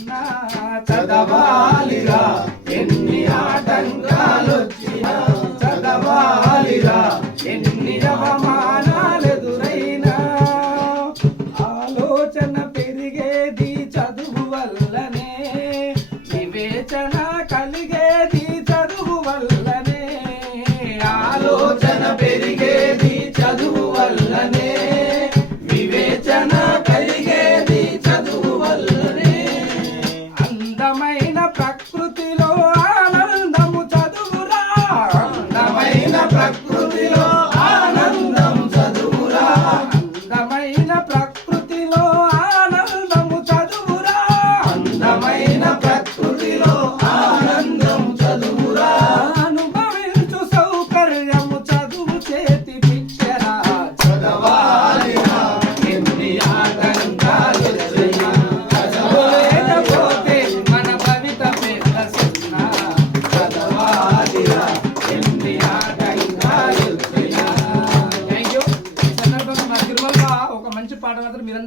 ఉన్నా చదవాలిరా ఎన్ని ఆటంకాలొచ్చినా చదవాలిరా ఎన్ని అవమానాలెదురైనా ఆలోచన పెరిగేది చదువు వల్లనే వివేచన కలిగేది చదువు వల్లనే ఆలోచన పెరిగేది చదువు వల్లనే వివేచన కలిగేది చదువు వల్లనే అందమైన ప్రకృతిలో ఆనందము చదువురా అందమైన ప్రకృతిలో ఆనందం చదువురా అందమైన ప్రకృతిలో ఆనందము చదువురా అందమైన ప్రకృతిలో ఆనందం చదువురా అనుభవించు సౌకర్యము చదువు చేతి పిచ్చరా చదవాలిరా ఎన్ని ఆటంకాలొచ్చినా చదవలేకపోతే మన భవిత పెద్ద సున్నా చదవాలిరా ఎన్ని ఆటంకాలొచ్చినా. Thank you. ఈ సందర్భంగా మా తిరుమల ఒక మంచి పాట మాత్రం మీరు